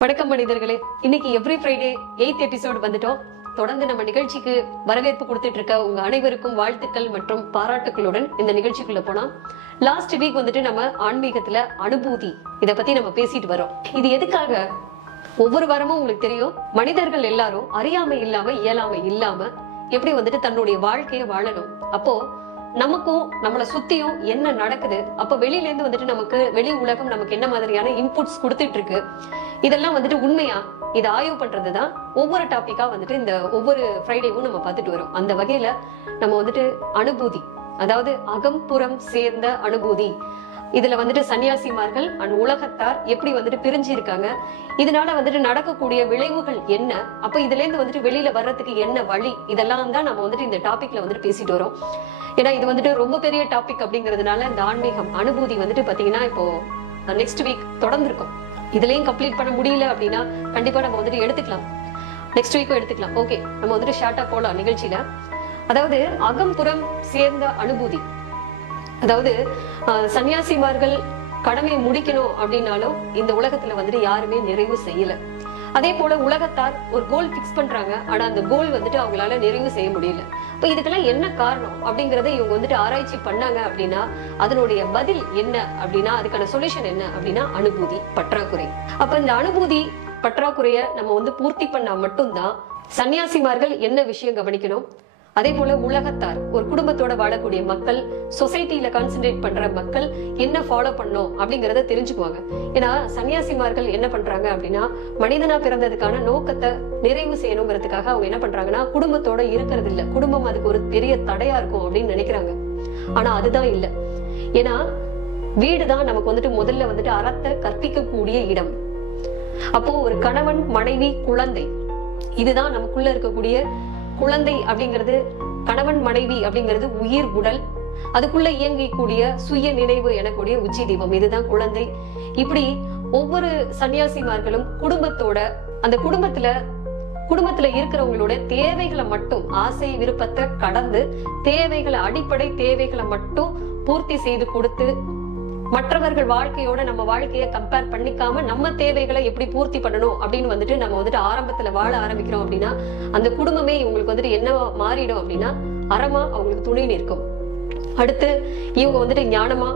வணக்கம் மனிதர்களே, இன்னைக்கு எவ்ரி ஃப்ரைடே 8th எபிசோட் வந்துட்டோம். தொடர்ந்து நம்ம நிகழ்ச்சிக்கு வரவேற்பு கொடுத்துட்டு இருக்க உங்க அனைவருக்கும் வாழ்த்துக்கள் மற்றும் பாராட்டுக்களுடன் இந்த நிகழ்ச்சிக்குள்ள போலாம். லாஸ்ட் வீக் வந்துட்டு நம்ம ஆன்மீகத்துல அனுபூதி இத பத்தி நம்ம பேசிட்டு வரோம். இது எதுக்காக? ஒவ்வொரு வாரமும் உங்களுக்கு தெரியும், மனிதர்கள் எல்லாரும் அறியாமை இல்லாம இயலாமை இல்லாம எப்படி வந்துட்டு தன்னுடைய வாழ்க்கையை வாழணும். அப்போ நமக்கும் நம்மளை சுத்தியும் என்ன நடக்குது, அப்ப வெளியில இருந்து வந்துட்டு நமக்கு வெளி உலகம் நமக்கு என்ன மாதிரியான இன்புட்ஸ் கொடுத்துட்டு இருக்கு, இதெல்லாம் வந்துட்டு உண்மையா இதை ஆய்வு பண்றதுதான் ஒவ்வொரு டாபிக்கா வந்துட்டு இந்த ஒவ்வொரு ஃப்ரைடேவும் நம்ம பார்த்துட்டு வரோம். அந்த வகையில நம்ம வந்துட்டு அனுபூதி, அதாவது அகம் புறம் சேர்ந்த அனுபூதி, இதுல வந்துட்டு சன்னியாசிமார்கள் அண்ட் உலகத்தார் எப்படி வந்துட்டு பிரிஞ்சு இருக்காங்க, இதனால வந்துட்டு நடக்கக்கூடிய விளைவுகள் என்ன, அப்ப இதுல இருந்து வந்துட்டு வெளியில வர்றதுக்கு என்ன வழி, இதெல்லாம் தான் நம்ம வந்துட்டு இந்த டாபிக்ல வந்துட்டு பேசிட்டு வரோம். ஏன்னா இது வந்துட்டு ரொம்ப பெரிய டாபிக் அப்படிங்கிறதுனால இந்த ஆன்மீகம் அனுபூதி வந்துட்டு பாத்தீங்கன்னா இப்போ நெக்ஸ்ட் வீக் தொடர்ந்து இருக்கும். இதுலயும் கம்ப்ளீட் பண்ண முடியல அப்படின்னா கண்டிப்பா நம்ம வந்துட்டு எடுத்துக்கலாம், நெக்ஸ்ட் வீக்கும் எடுத்துக்கலாம். ஓகே, நம்ம வந்துட்டு ஷார்ட்டா போலாம் நிகழ்ச்சியில. அதாவது அகம்புறம் சேர்ந்த அனுபூதி, அதாவது சன்னியாசிமார்கள் கடமையை முடிக்கணும் அப்படின்னாலும் இந்த உலகத்துல வந்துட்டு யாருமே நிறைவு செய்யல. அதே போல உலகத்தார் ஒரு கோல் பிக்ஸ் பண்றாங்க, ஆனா அந்த கோல் வந்துட்டு அவங்களால நிறைவு செய்ய முடியல. இப்ப இதுக்கெல்லாம் என்ன காரணம் அப்படிங்கறத இவங்க வந்துட்டு ஆராய்ச்சி பண்ணாங்க அப்படின்னா அதனுடைய பதில் என்ன அப்படின்னா, அதுக்கான சொல்யூஷன் என்ன அப்படின்னா அனுபூதி பற்றாக்குறை. அப்ப இந்த அனுபூதி பற்றாக்குறைய நம்ம வந்து பூர்த்தி பண்ணா மட்டும்தான் சன்னியாசிமார்கள் என்ன விஷயம் கவனிக்கணும், அதே போல உலகத்தார் ஒரு குடும்பத்தோட வாழக்கூடிய மக்கள், சொசைட்டில கான்சென்ட்ரேட் பண்ற மக்கள் என்ன ஃபாலோ பண்ணும் அப்படிங்கறத தெரிஞ்சுக்குவாங்க. ஏன்னா சன்னியாசிமார்கள் என்ன பண்றாங்க அப்படின்னா, மனிதனா பிறந்ததுக்கான நோக்கத்தை நிறைவு செய்யணுங்கிறதுக்காக அவங்க என்ன பண்றாங்கன்னா குடும்பத்தோட இருக்கிறது இல்ல, குடும்பம் அதுக்கு ஒரு பெரிய தடையா இருக்கும் அப்படின்னு நினைக்கிறாங்க. ஆனா அதுதான் இல்ல. ஏன்னா வீடுதான் நமக்கு வந்துட்டு முதல்ல வந்துட்டு அறத்தை கற்பிக்கக்கூடிய இடம். அப்போ ஒரு கணவன் மனைவி குழந்தை, இதுதான் நமக்குள்ள இருக்கக்கூடிய குழந்தை அப்படிங்கிறது, கணவன் மனைவி அப்படிங்கிறது உயிர் உடல், அதுக்குள்ள இயங்கக்கூடிய சுய நினைவு எனக்கூடிய உச்சி தீபம், இதுதான் குழந்தை. இப்படி ஒவ்வொரு சன்னியாசிமார்களும் குடும்பத்தோட அந்த குடும்பத்துல இருக்கிறவங்களோட தேவைகளை மட்டும், ஆசை விருப்பத்தை கடந்து தேவைகளை, அடிப்படை தேவைகளை மட்டும் பூர்த்தி செய்து கொடுத்து, மற்றவர்கள் வாழ்க்கையோட நம்ம வாழ்க்கையை கம்பேர் பண்ணிக்காம நம்ம தேவைகளை எப்படி பூர்த்தி பண்ணணும் அப்படின்னு வந்துட்டு நம்ம வந்துட்டு ஆரம்பத்துல வாழ ஆரம்பிக்கிறோம் அப்படின்னா அந்த குடும்பமே இவங்களுக்கு வந்துட்டு என்ன மாறிடும் அப்படின்னா அறமா அவங்களுக்கு துணை நிற்கும். அடுத்து இவங்க வந்துட்டு ஞானமா,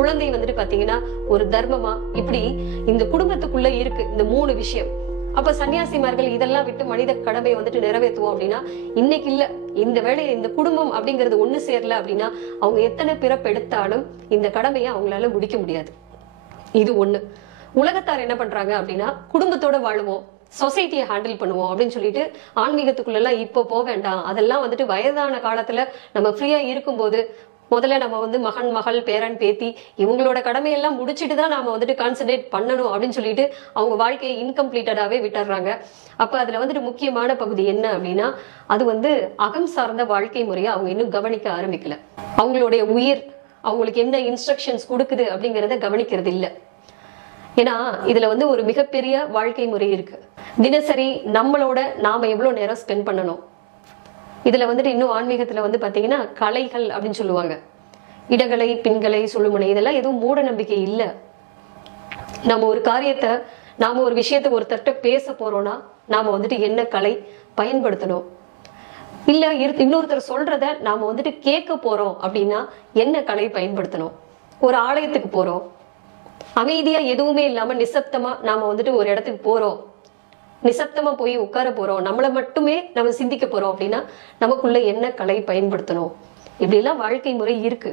குழந்தை வந்துட்டு பாத்தீங்கன்னா ஒரு தர்மமா, இப்படி இந்த குடும்பத்துக்குள்ள இருக்கு இந்த 3 விஷயம். அப்ப சன்னியாசிமார்கள் இதெல்லாம் விட்டு மனித கடமையை வந்துட்டு நிறைவேற்றுவோம் அப்படின்னா இன்னைக்கு இல்ல, இந்த வேலையை இந்த குடும்பம் அப்படிங்கிறது ஒண்ணு சேரல அப்படின்னா அவங்க எத்தனை பிறப்பு எடுத்தாலும் இந்த கடமையை அவங்களால முடிக்க முடியாது. இது ஒண்ணு. உலகத்தார் என்ன பண்றாங்க அப்படின்னா குடும்பத்தோட வாழுவோம், சொசைட்டியை ஹேண்டில் பண்ணுவோம் அப்படின்னு சொல்லிட்டு ஆன்மீகத்துக்குள்ள எல்லாம் இப்போ போக வேண்டாம், அதெல்லாம் வந்துட்டு வயதான காலத்துல நம்ம ஃப்ரீயா இருக்கும்போது முதல்ல நம்ம வந்து மகன் மகள் பேரன் பேத்தி இவங்களோட கடமையெல்லாம் முடிச்சுட்டு தான் நாம வந்துட்டு கான்சென்ட்ரேட் பண்ணணும் அப்படின்னு சொல்லிட்டு அவங்க வாழ்க்கையை இன்கம்ப்ளீட்டடாவே விட்டுறாங்க. அப்ப அதுல வந்துட்டு முக்கியமான பகுதி என்ன அப்படின்னா, அது வந்து அகம் சார்ந்த வாழ்க்கை முறையை அவங்க இன்னும் கவனிக்க ஆரம்பிக்கல. அவங்களுடைய உயிர் அவங்களுக்கு என்ன இன்ஸ்ட்ரக்ஷன்ஸ் கொடுக்குது அப்படிங்கறத கவனிக்கிறது இல்லை. ஏன்னா இதுல வந்து ஒரு மிகப்பெரிய வாழ்க்கை முறை இருக்கு. தினசரி நம்மளோட நாம எவ்வளவு நேரம் ஸ்பெண்ட் பண்ணணும், இதுல வந்துட்டு இன்னும் ஆன்மீகத்துல வந்து பாத்தீங்கன்னா கலைகள் அப்படின்னு சொல்லுவாங்க, இடகலை பின்கலை சொல்லுமுனை, இதெல்லாம் எதுவும் மூட நம்பிக்கை இல்ல. நம்ம ஒரு காரியத்தை, நாம ஒரு விஷயத்த ஒருத்தர்கிட்ட பேச போறோம்னா நாம வந்துட்டு என்ன கலை பயன்படுத்தணும், இல்ல இன்னொருத்தர் சொல்றத நாம வந்துட்டு கேட்க போறோம் அப்படின்னா என்ன கலை பயன்படுத்தணும். ஒரு ஆலயத்துக்கு போறோம், அமைதியா எதுவுமே இல்லாம நிசப்தமா நாம வந்துட்டு ஒரு இடத்துக்கு போறோம், நிசப்தமா போய் உட்கார போறோம், நம்மளை மட்டுமே நம்ம சிந்திக்க போறோம் அப்படின்னா நமக்குள்ள என்ன கலை பயன்படுத்தணும். இப்படி எல்லாம் வாழ்க்கை முறை இருக்கு.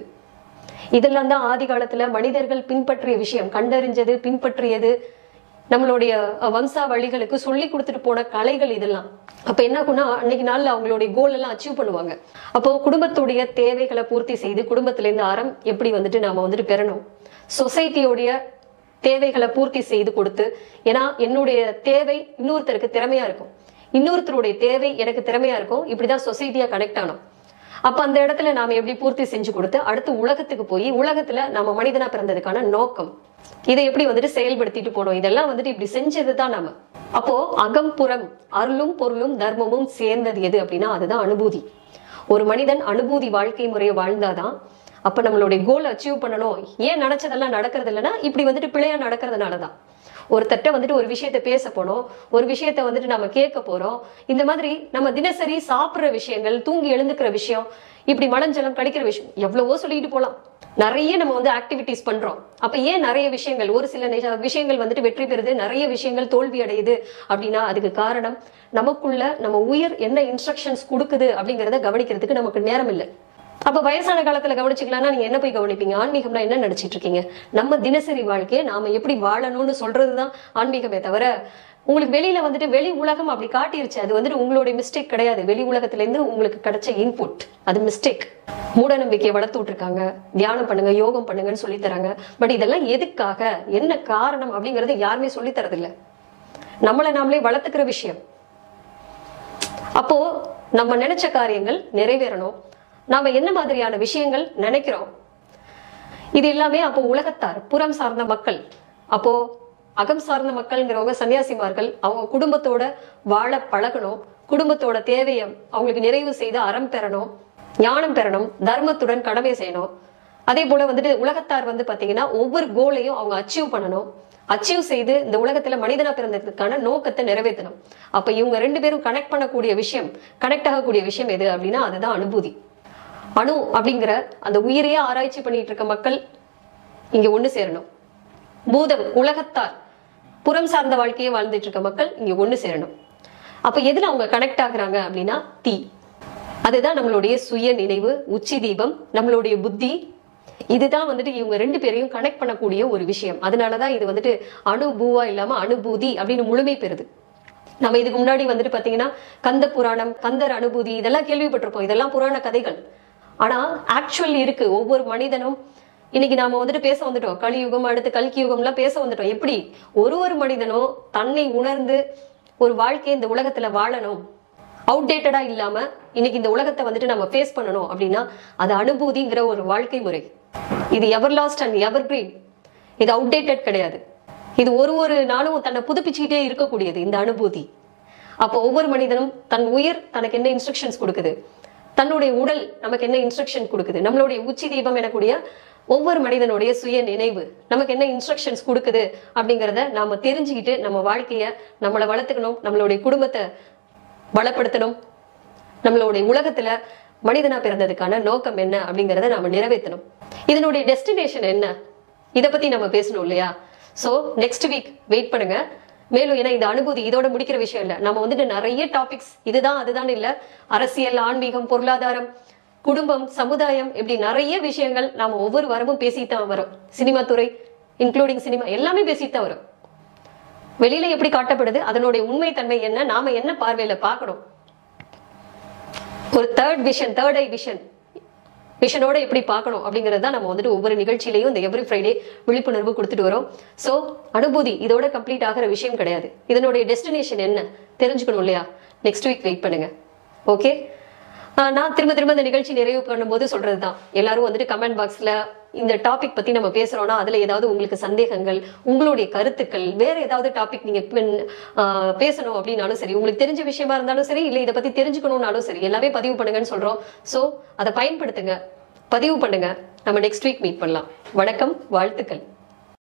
இதெல்லாம் தான் ஆதி காலத்துல மனிதர்கள் பின்பற்றிய விஷயம், கண்டறிஞ்சது, பின்பற்றியது, நம்மளுடைய வம்சாவளிகளுக்கு சொல்லி கொடுத்துட்டு போன கலைகள் இதெல்லாம். அப்ப என்ன ஆகும்னா அன்னைக்கு நாள்ல அவங்களுடைய கோல் எல்லாம் அச்சீவ் பண்ணுவாங்க. அப்போ குடும்பத்துடைய தேவைகளை பூர்த்தி செய்து குடும்பத்துல இருந்து அறம் எப்படி வந்துட்டு நாம வந்துட்டு பெறணும், சொசைட்டியோடைய தேவைகளை பூர்த்தி செய்து கொடுத்து, ஏன்னா என்னுடைய தேவை இன்னொருத்தருக்கு திறமையா இருக்கும், இன்னொருத்தருடைய தேவை எனக்கு திறமையா இருக்கும், இப்படிதான் சொசைட்டியா கனெக்ட் ஆனோம். அப்ப அந்த இடத்துல நாம எப்படி பூர்த்தி செஞ்சு கொடுத்து அடுத்து உலகத்துக்கு போய் உலகத்துல நம்ம மனிதனா பிறந்ததுக்கான நோக்கம் இதை எப்படி வந்துட்டு செயல்படுத்திட்டு போனோம், இதெல்லாம் வந்துட்டு இப்படி செஞ்சதுதான் நாம. அப்போ அகம்புறம் அருளும் பொருளும் தர்மமும் சேர்ந்தது எது அப்படின்னா அதுதான் அனுபூதி. ஒரு மனிதன் அனுபூதி வாழ்க்கை முறையை வாழ்ந்தாதான் அப்ப நம்மளுடைய கோல் அச்சீவ் பண்ணணும். ஏன் நினைச்சதெல்லாம் நடக்கிறது இல்லைன்னா இப்படி வந்துட்டு பிழையா நடக்கிறதுனாலதான். ஒருத்தட்ட வந்துட்டு ஒரு விஷயத்த பேச போனோம், ஒரு விஷயத்த வந்துட்டு நம்ம கேட்க போறோம். இந்த மாதிரி நம்ம தினசரி சாப்பிடுற விஷயங்கள், தூங்கி எழுந்துக்கிற விஷயம், இப்படி மலஞ்சலம் கடிக்கிற விஷயம் எவ்வளவோ சொல்லிட்டு போலாம். நிறைய நம்ம வந்து ஆக்டிவிட்டிஸ் பண்றோம். அப்ப ஏன் நிறைய விஷயங்கள், ஒரு சில விஷயங்கள் வந்துட்டு வெற்றி பெறுது, நிறைய விஷயங்கள் தோல்வி அடையுது அப்படின்னா அதுக்கு காரணம் நமக்குள்ள நம்ம உயிர் என்ன இன்ஸ்ட்ரக்ஷன்ஸ் கொடுக்குது அப்படிங்கறத கவனிக்கிறதுக்கு நமக்கு நேரம் இல்லை. அப்ப வயசான காலத்துல கவனிச்சுக்கலாம்னா நீங்க என்ன போய் கவனிப்பீங்க? ஆன்மீகம்னா என்ன நினைச்சிட்டு இருக்கீங்க? நம்ம தினசரி வாழ்க்கையை நாம எப்படி வாழணும்னு சொல்றதுதான் ஆன்மீகமே தவிர, உங்களுக்கு வெளியில வந்துட்டு வெளி உலகம் அப்படி காட்டிருச்சு, அது வந்துட்டு உங்களுடைய மிஸ்டேக் கிடையாது. வெளி உலகத்துல இருந்து உங்களுக்கு கிடைச்ச இன்புட், அது மிஸ்டேக். மூட நம்பிக்கையை வளர்த்து விட்டுருக்காங்க. தியானம் பண்ணுங்க, யோகம் பண்ணுங்கன்னு சொல்லி தராங்க. பட் இதெல்லாம் எதுக்காக, என்ன காரணம் அப்படிங்கறது யாருமே சொல்லி தரதில்ல. நம்மளை நாமளே வளர்த்துக்கிற விஷயம். அப்போ நம்ம நினைச்ச காரியங்கள் நிறைவேறணும். நாம என்ன மாதிரியான விஷயங்கள் நினைக்கிறோம், இது எல்லாமே அப்போ உலகத்தார், புறம் சார்ந்த மக்கள். அப்போ அகம் சார்ந்த மக்கள்ங்கிறவங்க சன்னியாசிமார்கள், அவங்க குடும்பத்தோட வாழ பழகணும், குடும்பத்தோட தேவையை அவங்களுக்கு நிறைவு செய்து அறம் பெறணும், ஞானம் பெறணும், தர்மத்துடன் கடமை செய்யணும். அதே போல வந்துட்டு உலகத்தார் வந்து பாத்தீங்கன்னா ஒவ்வொரு கோலையும் அவங்க அச்சீவ் பண்ணணும். அச்சீவ் செய்து இந்த உலகத்துல மனிதனா பிறந்ததுக்கான நோக்கத்தை நிறைவேற்றணும். அப்ப இவங்க ரெண்டு பேரும் கனெக்ட் பண்ணக்கூடிய விஷயம், கனெக்ட் ஆகக்கூடிய விஷயம் எது அப்படின்னா அதுதான் அனுபூதி. அணு அப்படிங்கிற அந்த உயிரையே ஆராய்ச்சி பண்ணிட்டு இருக்க மக்கள் இங்க ஒண்ணு சேரணும். பூதம், உலகத்தார், புறம் சார்ந்த வாழ்க்கையை வாழ்ந்துட்டு இருக்க மக்கள் இங்க ஒண்ணு சேரணும். அப்ப எதுல அவங்க கனெக்ட் ஆகுறாங்க அப்படின்னா தீ. அதுதான் நம்மளுடைய சுய நினைவு, உச்சி தீபம், நம்மளுடைய புத்தி. இதுதான் வந்துட்டு இவங்க ரெண்டு பேரையும் கனெக்ட் பண்ணக்கூடிய ஒரு விஷயம். அதனாலதான் இது வந்துட்டு அணுபூவா இல்லாம அனுபூதி அப்படின்னு முழுமை பெறுது. நம்ம இதுக்கு முன்னாடி வந்துட்டு பாத்தீங்கன்னா கந்த புராணம், கந்தர் அனுபூதி இதெல்லாம் கேள்விப்பட்டிருப்போம். இதெல்லாம் புராண கதைகள். ஆனா ஆக்சுவல் இருக்கு. ஒவ்வொரு மனிதனும் இன்னைக்கு நாம வந்துட்டு பேச வந்துட்டோம், கலியுகம் அடுத்து கல்கி யுகம் எல்லாம் பேச வந்துட்டோம். எப்படி ஒரு மனிதனும் தன்னை உணர்ந்து ஒரு வாழ்க்கையை இந்த உலகத்துல வாழணும், அவுடேட்டடா இல்லாம இன்னைக்கு இந்த உலகத்தை வந்துட்டு நம்ம ஃபேஸ் பண்ணணும் அப்படின்னா அது அனுபூதிங்கிற ஒரு வாழ்க்கை முறை. இது எவர் லாஸ்ட் அண்ட் எவர் கிரீன். இது அவுடேட்டட் கிடையாது. இது ஒரு நாளும் தன்னை புதுப்பிச்சுக்கிட்டே இருக்கக்கூடியது இந்த அனுபூதி. அப்போ ஒவ்வொரு மனிதனும் தன் உயிர் தனக்கு என்ன இன்ஸ்ட்ரக்ஷன்ஸ் கொடுக்குது, தன்னுடைய உடல் நமக்கு என்ன இன்ஸ்ட்ரக்ஷன் கொடுக்குது, நம்மளுடைய உச்சி தீபம் எனக்கூடிய ஒவ்வொரு மனிதனுடைய சுய நினைவு நமக்கு என்ன இன்ஸ்ட்ரக்ஷன்ஸ் கொடுக்குது அப்படிங்கிறத நாம தெரிஞ்சுக்கிட்டு நம்ம வாழ்க்கைய நம்மளை வளர்த்துக்கணும், நம்மளுடைய குடும்பத்தை பலப்படுத்தணும், நம்மளுடைய உலகத்துல மனிதனா பிறந்ததுக்கான நோக்கம் என்ன அப்படிங்கிறத நாம நிறைவேற்றணும். இதனுடைய டெஸ்டினேஷன் என்ன, இதை பத்தி நம்ம பேசணும் இல்லையா? சோ நெக்ஸ்ட் வீக் வெயிட் பண்ணுங்க. மேலும் ஏன்னா இந்த அனுபூதி இதோட முடிக்கிற விஷயம் இல்ல. நம்ம வந்துட்டு நிறைய டாபிக்ஸ், இதுதான் அதுதான் இல்ல, அரசியல், ஆன்மீகம், பொருளாதாரம், குடும்பம், சமுதாயம், இப்படி நிறைய விஷயங்கள் நாம ஒவ்வொரு வாரமும் பேசிட்டு தான் வரோம். சினிமா துறை இன்க்ளூடிங் சினிமா எல்லாமே பேசிட்டு தான் வரும். வெளியில எப்படி காட்டப்படுது, அதனுடைய உண்மை தன்மை என்ன, நாம என்ன பார்வையில பார்க்கணும், ஒரு தேர்ட் ஐ விஷனோட எப்படி பார்க்கணும் அப்படிங்கிறது தான் நம்ம வந்துட்டு ஒவ்வொரு நிகழ்ச்சியிலையும் இந்த எவ்ரி ஃப்ரைடே விழிப்புணர்வு கொடுத்துட்டு வரோம். ஸோ அனுபூதி இதோட கம்ப்ளீட் ஆகிற விஷயம் கிடையாது. இதனுடைய டெஸ்டினேஷன் என்ன தெரிஞ்சுக்கணும் இல்லையா? நெக்ஸ்ட் வீக் வெயிட் பண்ணுங்க. ஓகே, நான் திரும்ப இந்த நிகழ்ச்சி நிறைவு பண்ணும்போது சொல்றதுதான், எல்லாரும் வந்துட்டு கமெண்ட் பாக்ஸ்ல இந்த டாபிக் பத்தி நம்ம பேசுறோம்னா அதுல ஏதாவது உங்களுக்கு சந்தேகங்கள், உங்களுடைய கருத்துக்கள், வேற ஏதாவது டாபிக் நீங்க பேசணும் அப்படின்னாலும் சரி, உங்களுக்கு தெரிஞ்ச விஷயமா இருந்தாலும் சரி, இல்ல இதை பத்தி தெரிஞ்சுக்கணும்னாலும் சரி, எல்லாமே பதிவு பண்ணுங்கன்னு சொல்றோம். சோ அதை பயன்படுத்துங்க, பதிவு பண்ணுங்க. நம்ம நெக்ஸ்ட் வீக் மீட் பண்ணலாம். வணக்கம், வாழ்த்துக்கள்.